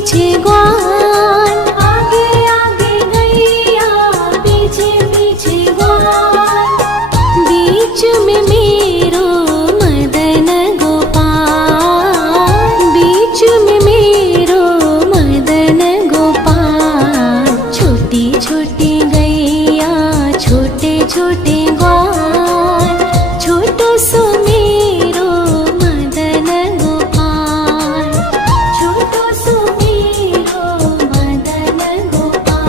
पीछे ग्वाल, आगे आगे गैया पीछे पीछे ग्वाल, बीच में मेरो मदन गोपाल, बीच में मेरो मदन गोपाल। छोटी छोटी गैया छोटे छोटे ग्वाल, छोटो सो मेरो मदन गोपाल, छोटो सो मेरो मदन गोपाल।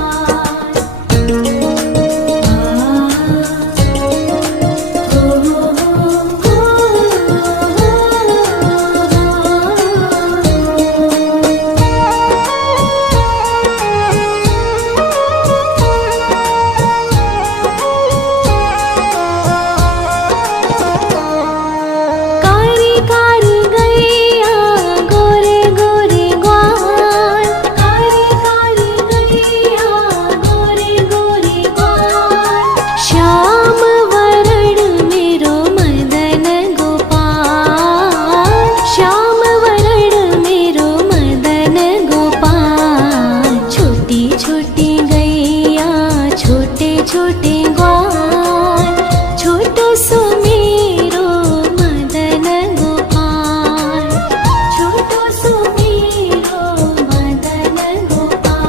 कारी कारी गैया गोरे गोरे ग्वाल, कारी कारी गैया गोरे गोरे ग्वाल, श्याम वरण मेरो मदन गोपाल, श्याम वरण मेरो मदन गोपाल। छोटी छोटी गैया छोटे छोटे ग्वाल, छोटो सो मेरो मदन गोपाल, छोटो सो मेरो मदन गोपाल।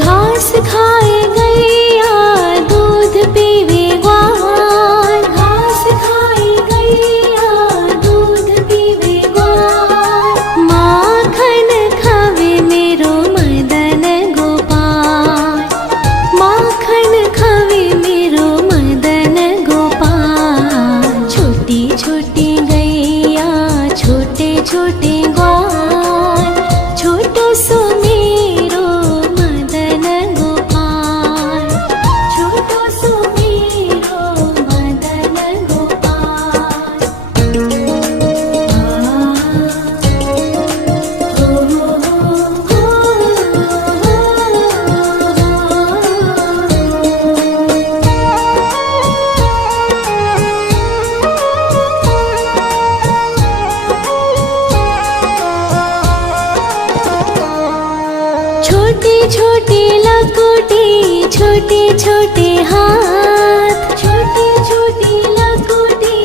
घास खाए गैया दूध पीवे ग्वाल, घास खाए गैया दूध पीवे ग्वाल, माखन खावे मेरो मदन गोपाल, माखन खावे मेरो मदन गोपाल। छोटी छोटी गैया छोटे छोटे ग्वाल, छोटो सो मेरो मदन गोपाल, छोटो सो मेरो मदन गोपाल। छोटी छोटी लकुटी छोटे छोटे हाथ, छोटी छोटी लकुटी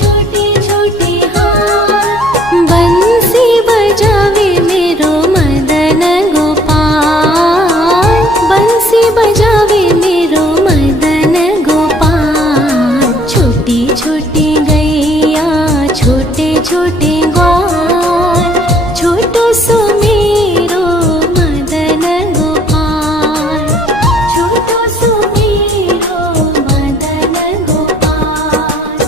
छोटे छोटे हाथ, बंसी बजावे मेरो मदन गोपाल, बंसी बजावे मेरो मदन गोपाल। छोटी छोटी गैया छोटे छोटे ग्वाल, छोटो सो मेरो मदन गोपाल, छोटो सो मेरो मदन गोपाल।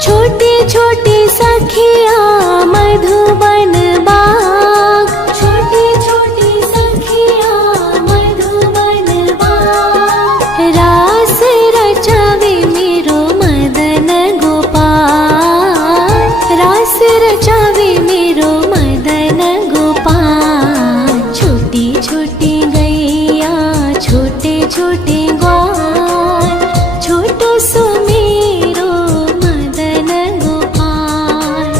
छोटी छोटी सखिया मधुबन बाग, छोटी छोटी सखिया मधुबन बाग, रास रचावे मेरो मदन गोपाल, रास रचावे मेरो मदन गोपाल। छोटी छोटी गैया छोटे छोटे ग्वाल, छोटो सो मेरो मदन गोपाल,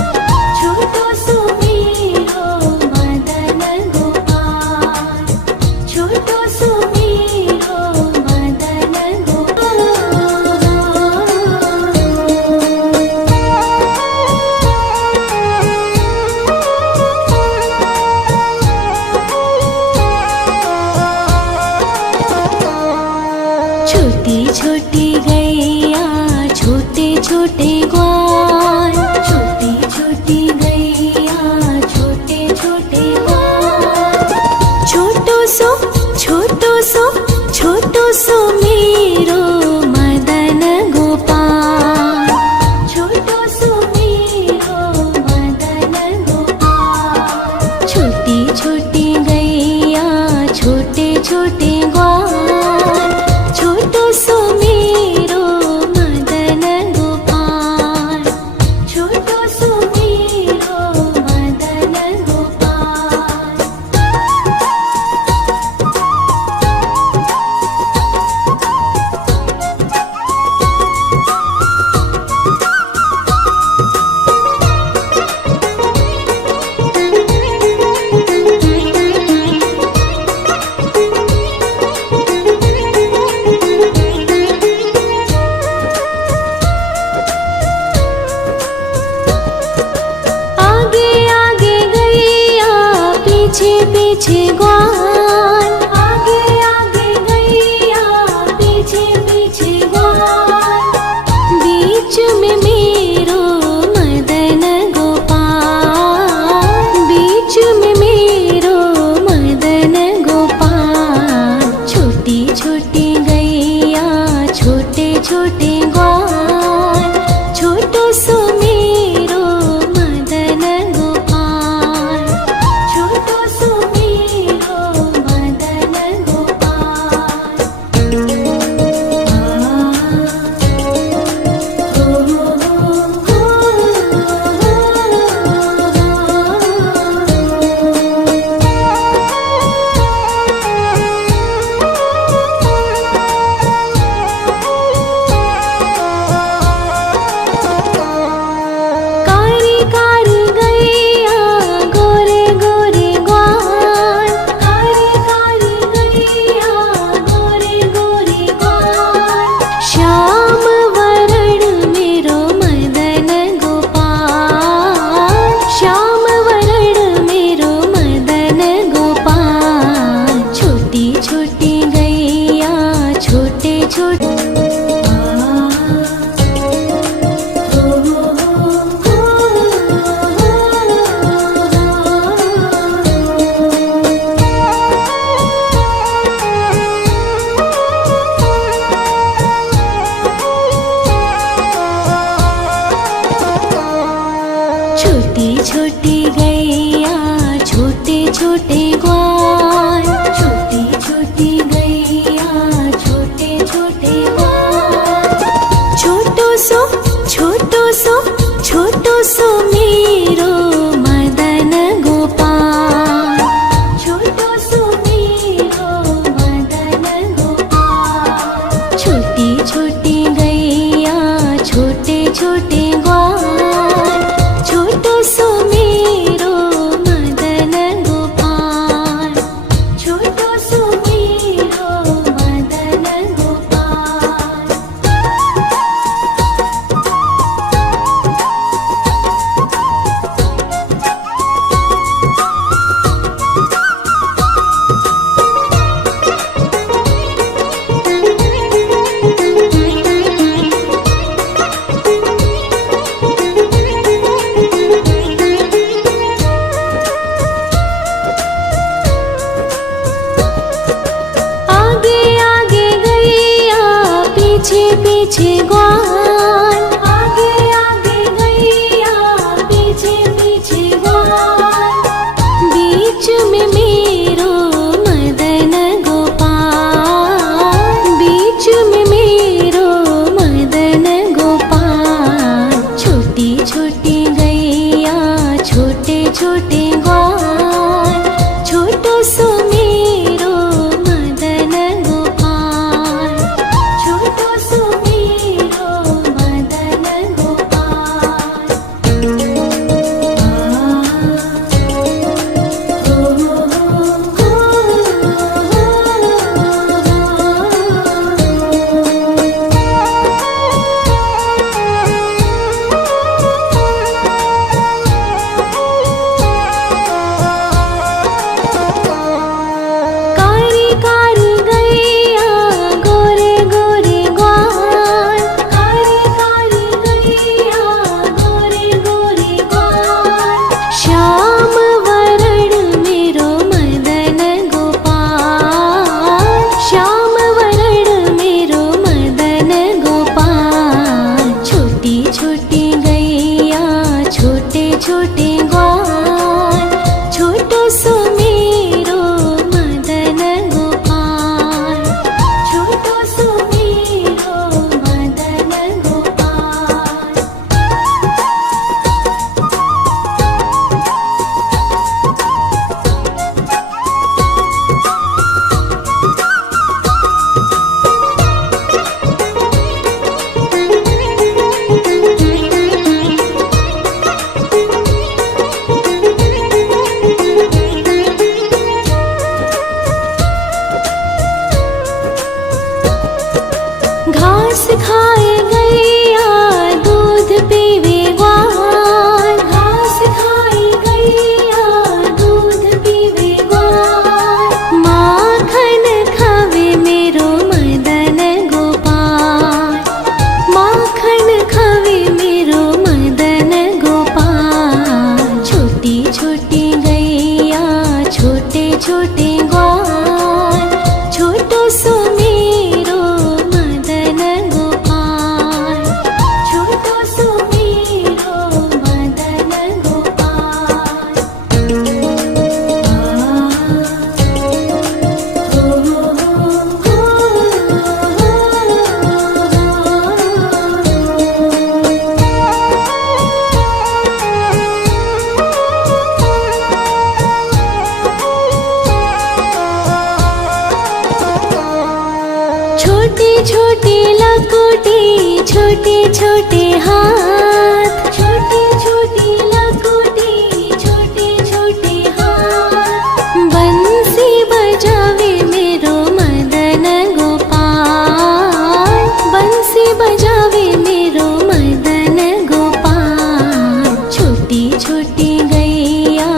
छोटो सो मेरो मदन गोपाल, छोटो सो मेरो मदन गोपाल। छोटी छोटी गैया पीछे ग्वाल, आगे आगे गैया पीछे पीछे ग्वाल, बीच में मेरो मदन गोपाल, बीच में मेरो मदन गोपाल। छोटी छोटी गैया छोटे छोटे ग्वाल, छोटो सो मेरो मदन गोपाल, छोटो सो मेरो मदन गोपाल। कारी कारी गैया गोरे गोरे ग्वाल, कारी कारी गैया गोरे गोरे ग्वाल, श्याम वरण मेरो मदन गोपाल, श्याम वरण मेरो मदन गोपाल। छोटी छोटी गैया छोटे छोटे छोटी छोटी गैया छोटे छोटे ग्वाल, छोटी छोटी गैया छोटे छोटे ग्वाल। छोटो सो छोटो सो मेरो मदन गोपाल, छोटो सो मेरो मदन गोपाल। छोटी छोटी गैया छोटे छोटे ग्वाल, छोटो सो मेरो मदन गोपाल, छोटो सो मेरो मदन गोपाल। आगे आगे गैया पीछे पीछे ग्वाल, आगे आगे गैया पीछे पीछे ग्वाल, बीच में मेरो मदन गोपाल, बीच में मेरो मदन गोपाल। छोटी छोटी गैया छोटे छोटे ग्वाल, छोटो सो मेरो मदन गोपाल, छोटो सो मेरो मदन गोपाल। कारी कारी गैया गोरे गोरे ग्वाल, कारी कारी गैया गोरे गोरे ग्वाल, श्याम वरण मेरो मदन गोपाल, श्याम वरण मेरो मदन गोपाल। छोटी छोटी गैया छोटे छोटे ग्वाल, छोटो सो मेरो मदन गोपाल, छोटो सो मेरो मदन गोपाल। घास खाए गैया दूध पीवे ग्वाल, घास खाए गैया दूध पीवे ग्वाल, सुमेरो मदन गोपाल, छोटो सुमेरो मदन गोपाल। छोटे छोटे लकोटे, छोटे छोटे हाथ, छोटे छोटे लकोटे, छोटे छोटे हाथ। बंसी बजावे मेरो मदन गोपाल, बंसी बजावे मेरो मदन गोपाल। छोटी छोटी गैया,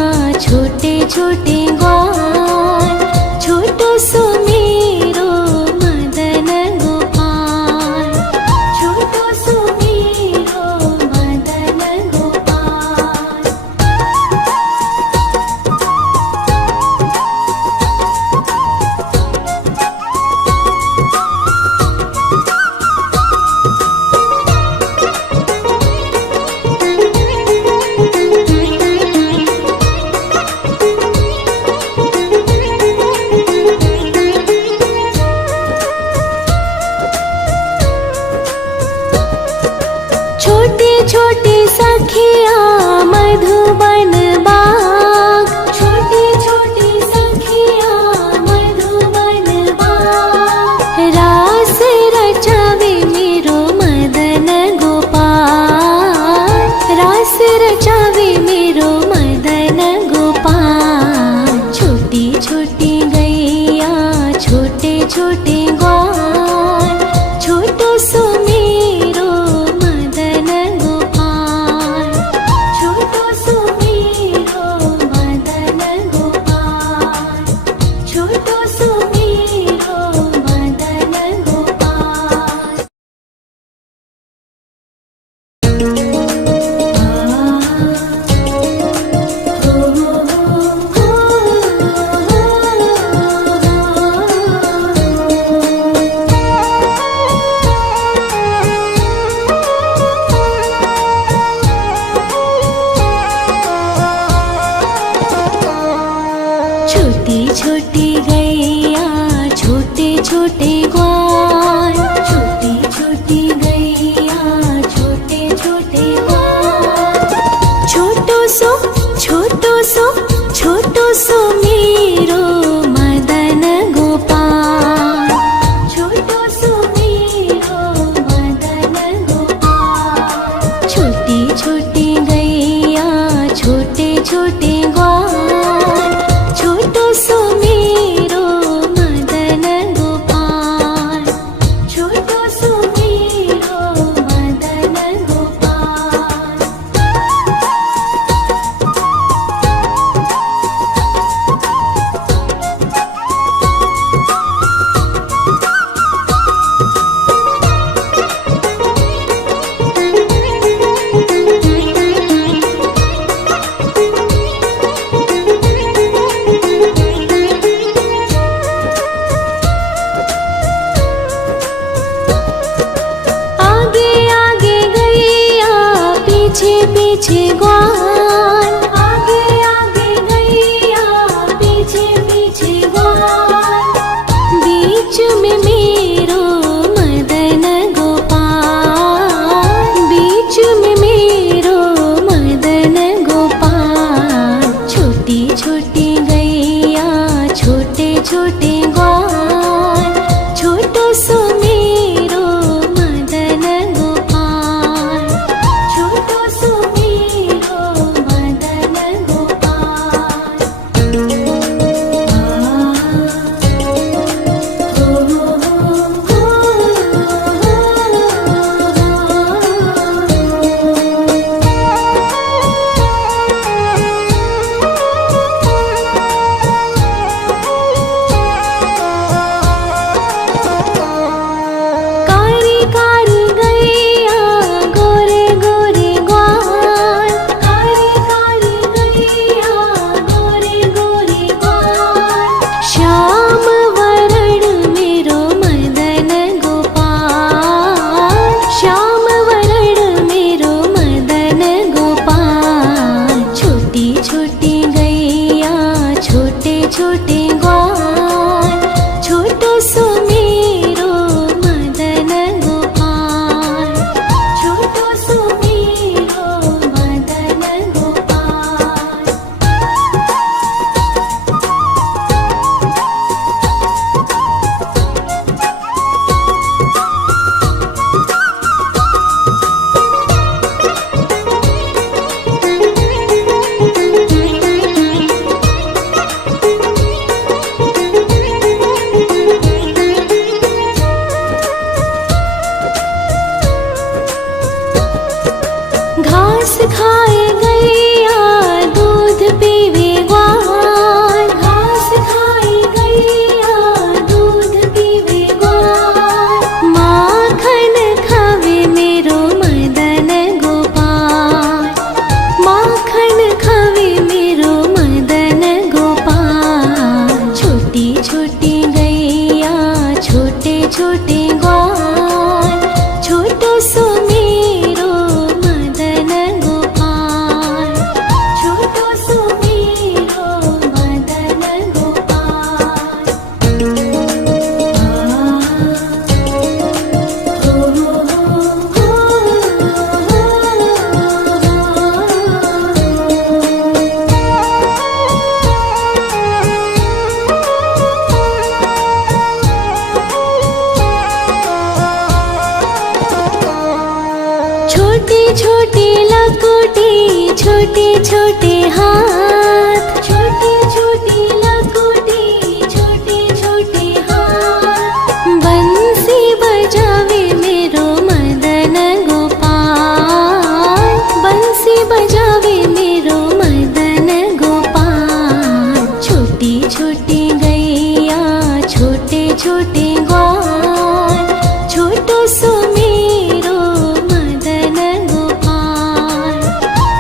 छोटे छोटे ग्वाल, छोटो सुमेरो मदन गोपाल, छोटो सुमेरो मदन गोपाल। छोटे छोटे सखिया मधुबन बाग, छोटे छोटे सखिया मधुबन बाग। रास रचावे मेरो मदन गोपाल, रास रचावे मेरो मदन गोपाल। छोटी छोटी गैया, छोटे छोटे ग्वाल, छोटो सुमेरो मदन गोपाल, छोटो सुमेरो मदन गोपाल, छोटो सुमेरो मदन गोपाल। छोटी छोटी गैया, छोटे छोटे ग्वाल, छोटी छोटी गैया, छोटे छोटे ग्वाल। छोटो सो, छोटो सो, छोटो सुमेरो मदन गोपाल, छोटो सुमेरो मदन गोपाल। छोटी छोटी गैया, छोटे छोटे ग्वाल, छोटो सुमेरो मदन गोपाल, छोटो सुमेरो मदन गोपाल। आगे आगे गैया, पीछे पीछे ग्वाल, आगे आगे गैया, पीछे पीछे ग्वाल। बीच में मेरो मदन गोपाल, बीच में मेरो मदन गोपाल। छोटी छोटी गैया, छोटे छोटे ग्वाल, छोटो सुमेरो मदन गोपाल, छोटो सुमेरो छोटी लकोटी छोटे छोटे हाथ, छोटी छोटी लकोटी छोटे छोटे हाथ। बंसी बजावे मेरो मदन गोपाल, बंसी बजावे मेरो मदन गोपाल। छोटी छोटी गैया छोटे छोटे ग्वाल, छोटो सो मेरो मदन गोपाल,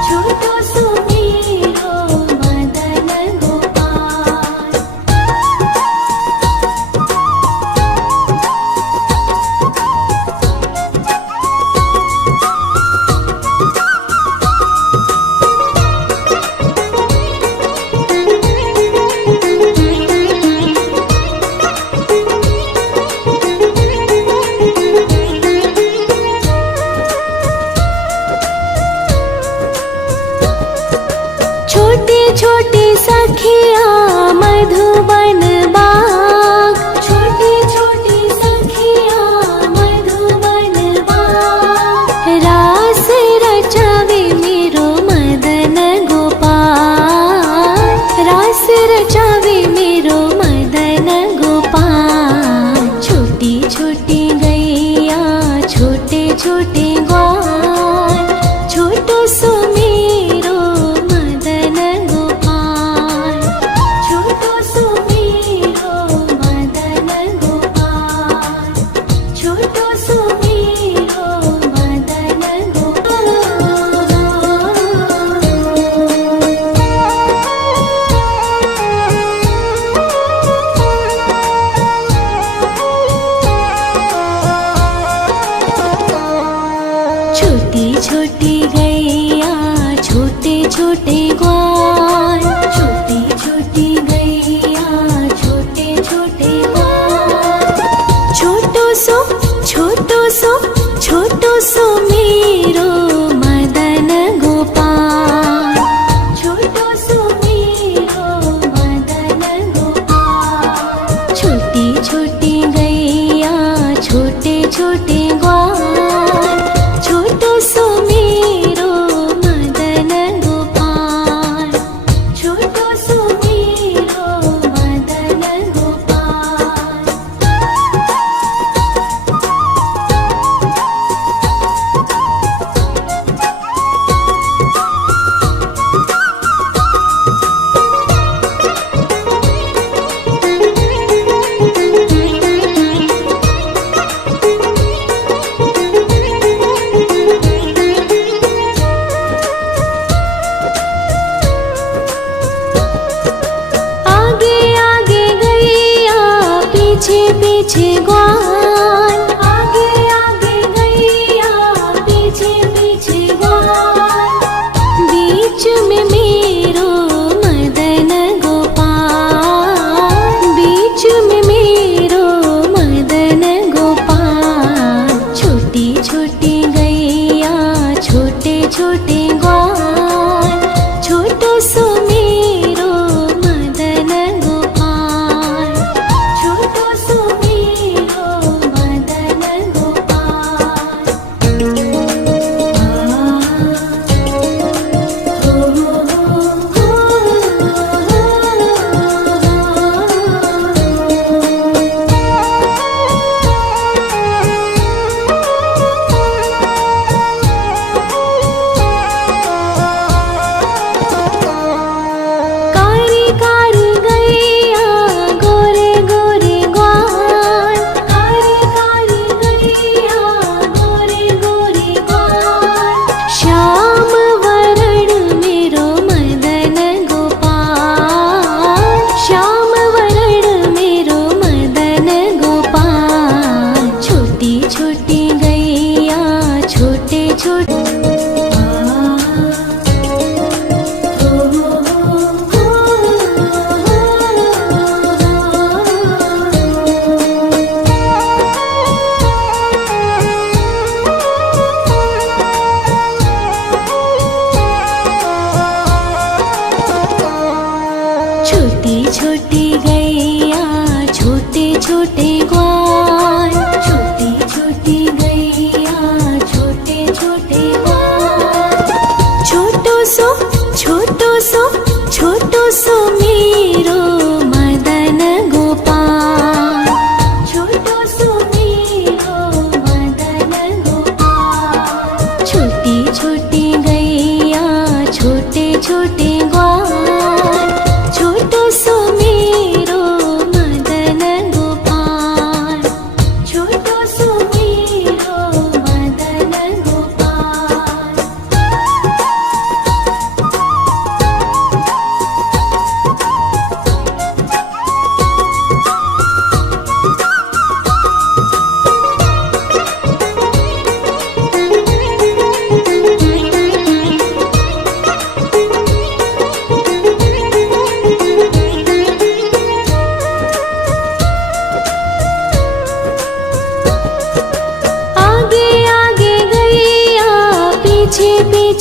छोटो सो मेरो मदन गोपाल। छोटी छोटी सखिया मधुबन बाग, छोटी छोटी सखिया मधुबन बाग। रास रचावे मेरो मदन गोपाल, रास रचावे मेरो मदन गोपाल। छोटी छोटी गैया छोटे छोटे ग्वाल, छोटो सो मेरो मदन गोपाल, छोटो सो मेरो मदन गोपाल, छोटो सो मेरो मदन गोपाल। छोटी छोटी गैया छोटे छोटे ग्वाल, छोटी छोटी गैया छोटे छोटे ग्वाल। छोटो सो छोटो सो छोटो सो मेरो मदन गोपाल, छोटो सो मेरो मदन गोपाल। छोटी छोटी गैया छोटे छोटे ग्वाल, छोटो सो मेरो मदन गोपाल, छोटो सो मेरो मदन गोपाल।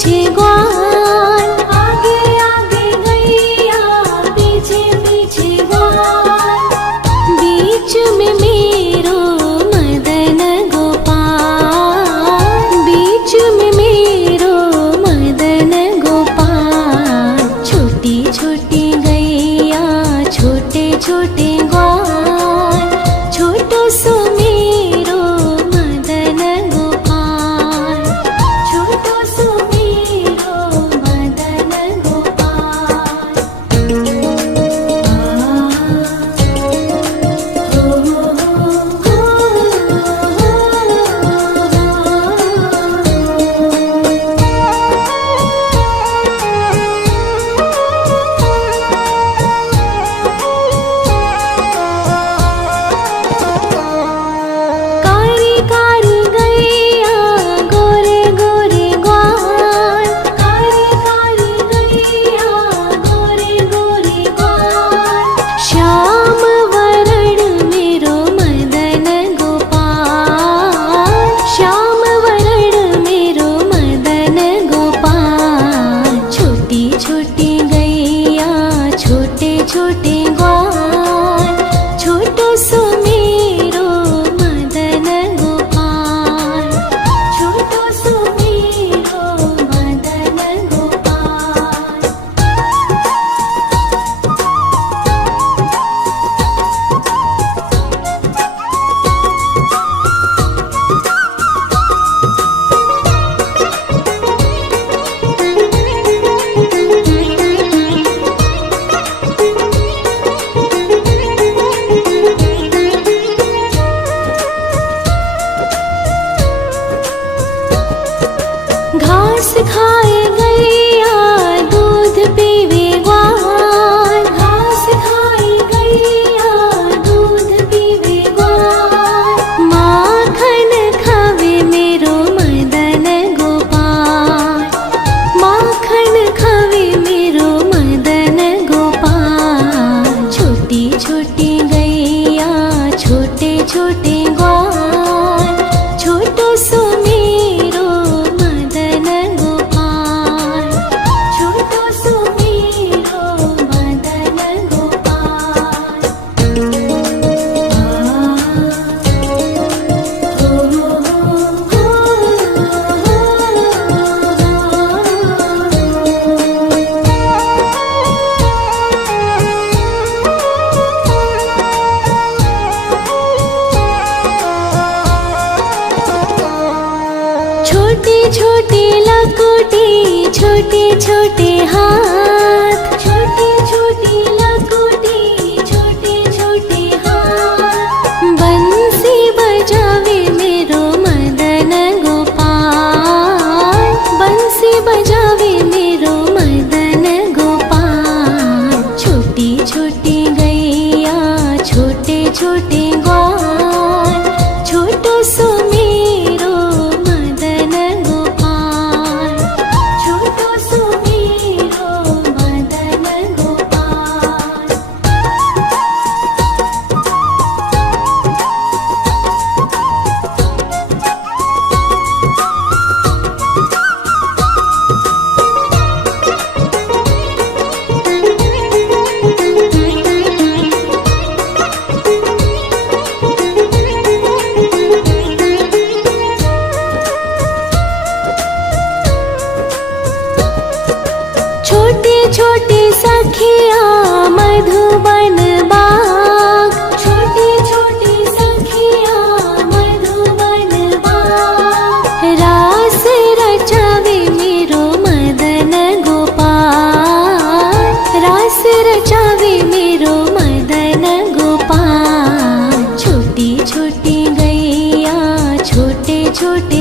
पीछे ग्वाल, आगे आगे गैया पीछे पीछे ग्वाल, बीच में मेरो मदन गोपाल, बीच में मेरो मदन गोपाल। छोटी छोटी गैया छोटे छोटे ग्वाल, छोटो सो मेरो मदन गोपाल, छोटो सो मेरो मदन गोपाल। कारी कारी गैया गोरे गोरे ग्वाल, कारी कारी गैया गोरे गोरे ग्वाल, श्याम वरण मेरो मदन गोपाल, श्याम वरण मेरो मदन गोपाल। छोटी छोटी गैया छोटे छोटे ग्वाल, छोटो सो मेरो मदन गोपाल, छोटो सो मेरो मदन गोपाल। घास खाए गैया दूध पीवे ग्वाल, घास खाए गैया दूध पीवे ग्वाल, माखन खावे मेरो मदन गोपाल, माखन खावे मेरो मदन गोपाल। छोटी छोटी गैया छोटे छोटे ग्वाल, छोटो सो मेरो मदन गोपाल, छोटो सो मेरो मदन गोपाल। छोटी छोटी लकुटी छोटे छोटे हाथ, छोटी छोटी लकुटी छोटे छोटे हाथ, बंसी बजावे मेरो मदन गोपाल, बंसी बजावे मेरो मदन गोपाल। छोटी छोटी गैया छोटे छोटे ग्वाल, छोटो सो मेरो मदन गोपाल, छोटो सो मेरो मदन गोपाल। छोटी छोटी सखिया मधुबन बाग, छोटी छोटी सखिया मधुबन बाग, रास रचावे मेरो मदन गोपाल, रास रचावे मेरो मदन गोपाल। छोटी छोटी गैया छोटे छोटे